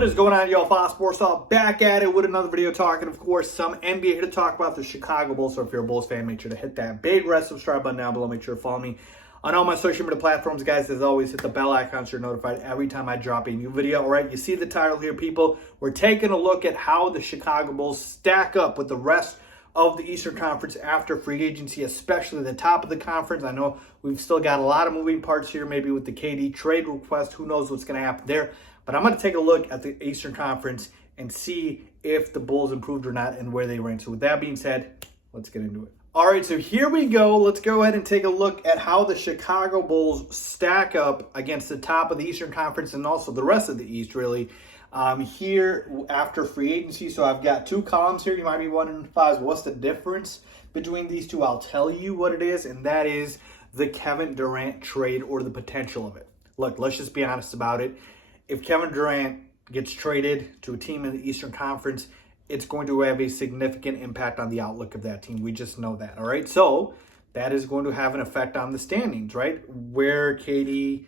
What is going on, y'all? Faiz Sports All back at it with another video talking, of course, some NBA here to talk about the Chicago Bulls. So if you're a Bulls fan, make sure to hit that big red subscribe button down below. Make sure to follow me on all my social media platforms, guys. As always, hit the bell icon so you're notified every time I drop a new video. All right, you see the title here, people. We're taking a look at how the Chicago Bulls stack up with the rest of the Eastern Conference after free agency, especially the top of the conference. I know we've still got a lot of moving parts here, maybe with the KD trade request. Who knows what's going to happen there? But I'm going to take a look at the Eastern Conference and see if the Bulls improved or not and where they rank. So with that being said, let's get into it. All right, so here we go. Let's go ahead and take a look at how the Chicago Bulls stack up against the top of the Eastern Conference and also the rest of the East, really, here after free agency. So I've got two columns here. You might be wondering, Faiz, what's the difference between these two? I'll tell you what it is, and that is the Kevin Durant trade or the potential of it. Look, let's just be honest about it. If Kevin Durant gets traded to a team in the Eastern Conference, it's going to have a significant impact on the outlook of that team. We just know that, all right? So that is going to have an effect on the standings, right? Where KD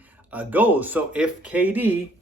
goes. So if KD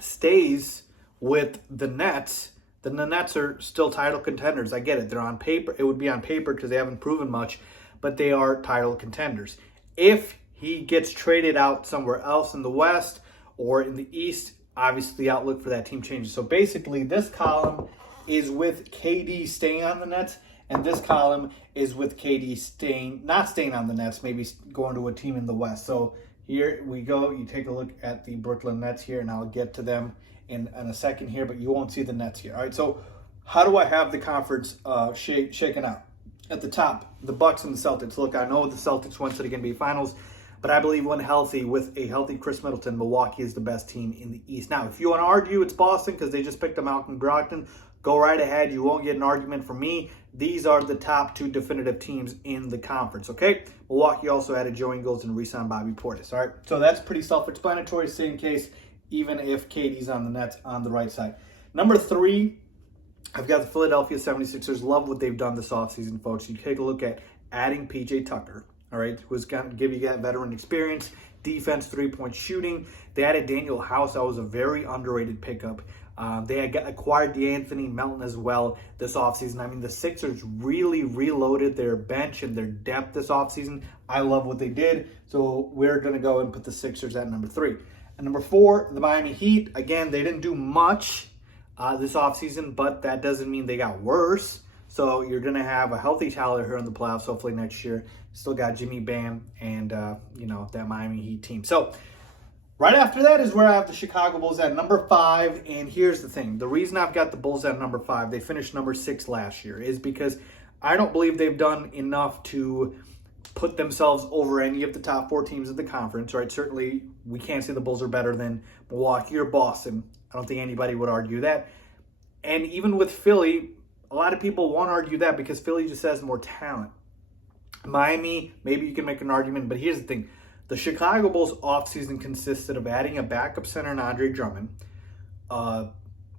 stays with the Nets, then the Nets are still title contenders. I get it. They're on paper. It would be on paper because they haven't proven much, but they are title contenders. If he gets traded out somewhere else in the West or in the East, obviously the outlook for that team changes. So basically this column is with KD staying on the Nets, and this column is with KD not staying on the Nets, maybe going to a team in the West. So here we go. You take a look at the Brooklyn Nets here, and I'll get to them in a second here, but you won't see the Nets here. All right, so how do I have the conference shaken out? At the top, the Bucks and the Celtics. Look, I know the Celtics went to the NBA Finals, but I believe when healthy, with a healthy Chris Middleton, Milwaukee is the best team in the East. Now, if you want to argue it's Boston because they just picked up Malcolm Brogdon, go right ahead. You won't get an argument from me. These are the top two definitive teams in the conference, okay? Milwaukee also added Joe Ingles and re-signed Bobby Portis, all right? So that's pretty self-explanatory, same case, even if KD's on the Nets on the right side. Number 3, I've got the Philadelphia 76ers. Love what they've done this offseason, folks. You take a look at adding P.J. Tucker, all right, who's going to give you that veteran experience, defense, three-point shooting. They added Daniel House. That was a very underrated pickup. They acquired DeAnthony Melton as well this offseason. I mean, the Sixers really reloaded their bench and their depth this offseason. I love what they did. So we're going to go and put the Sixers at number 3. And number 4, the Miami Heat. Again, they didn't do much this offseason, but that doesn't mean they got worse. So you're going to have a healthy Tyler here in the playoffs, hopefully next year. Still got Jimmy Bam and, that Miami Heat team. So right after that is where I have the Chicago Bulls at number 5. And here's the thing. The reason I've got the Bulls at number 5, they finished number 6 last year, is because I don't believe they've done enough to put themselves over any of the top 4 teams of the conference, right? Certainly, we can't say the Bulls are better than Milwaukee or Boston. I don't think anybody would argue that. And even with Philly, a lot of people won't argue that because Philly just has more talent. Miami, maybe you can make an argument, but here's the thing. The Chicago Bulls offseason consisted of adding a backup center in Andre Drummond,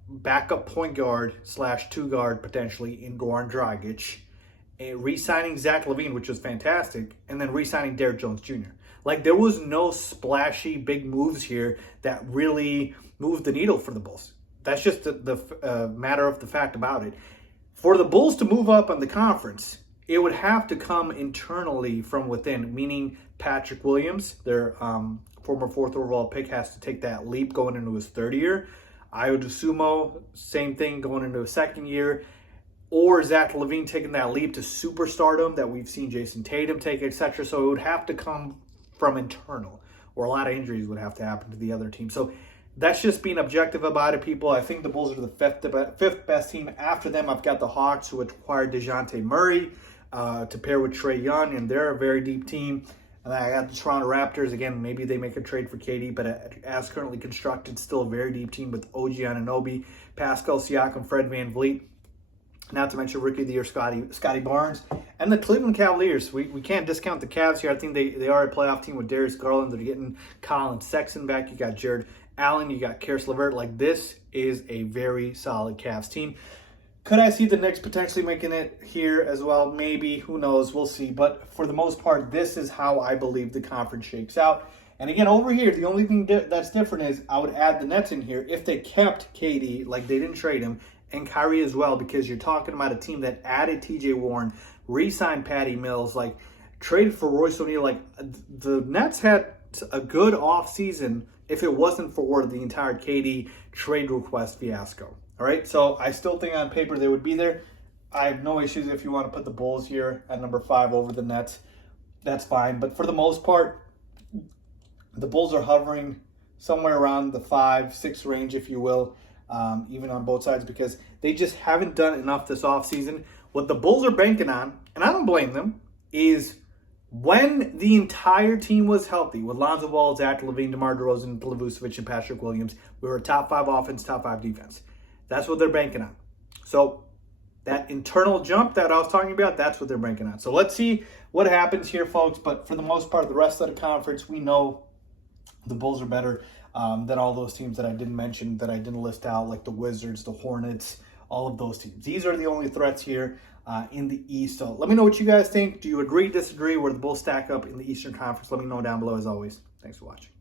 backup point guard / 2 guard potentially in Goran Dragic, re-signing Zach LaVine, which was fantastic, and then re-signing Derrick Jones Jr. Like, there was no splashy big moves here that really moved the needle for the Bulls. That's just the matter of the fact about it. For the Bulls to move up on the conference, it would have to come internally from within, meaning Patrick Williams, their former 4th overall pick, has to take that leap going into his 3rd year. Ayo Dosunmu, same thing, going into his 2nd year. Or Zach LaVine taking that leap to superstardom that we've seen Jason Tatum take, etc. So it would have to come from internal, or a lot of injuries would have to happen to the other team. So that's just being objective about it, people. I think the Bulls are the 5th best team. After them, I've got the Hawks, who acquired DeJounte Murray to pair with Trae Young, and they're a very deep team. And I got the Toronto Raptors. Again, maybe they make a trade for KD, but as currently constructed, still a very deep team with OG Anunoby, Pascal Siakam, Fred VanVleet. Not to mention Rookie of the Year Scotty Barnes. And the Cleveland Cavaliers. We can't discount the Cavs here. I think they are a playoff team with Darius Garland. They're getting Colin Sexton back. You got Jared Allen. You got Karis LeVert. Like, this is a very solid Cavs team. Could I see the Knicks potentially making it here as well? Maybe. Who knows? We'll see. But for the most part, this is how I believe the conference shakes out. And again, over here, the only thing that's different is I would add the Nets in here if they kept KD, like they didn't trade him, and Kyrie as well, because you're talking about a team that added TJ Warren, re-signed Patty Mills, like traded for Royce O'Neal. Like the Nets had a good offseason if it wasn't for the entire KD trade request fiasco. All right, so I still think on paper they would be there. I have no issues if you want to put the Bulls here at number 5 over the Nets. That's fine. But for the most part, the Bulls are hovering somewhere around the 5-6 range, if you will, even on both sides, because they just haven't done enough this offseason. What the Bulls are banking on, and I don't blame them, is when the entire team was healthy, with Lonzo Ball, Zach LaVine, DeMar DeRozan, Vucevic, and Patrick Williams, we were a top 5 offense, top 5 defense. That's what they're banking on. So that internal jump that I was talking about, that's what they're banking on. So let's see what happens here, folks. But for the most part, the rest of the conference, we know the Bulls are better than all those teams that I didn't mention, that I didn't list out, like the Wizards, the Hornets, all of those teams. These are the only threats here in the East. So let me know what you guys think. Do you agree, disagree? Where the Bulls stack up in the Eastern Conference? Let me know down below as always. Thanks for watching.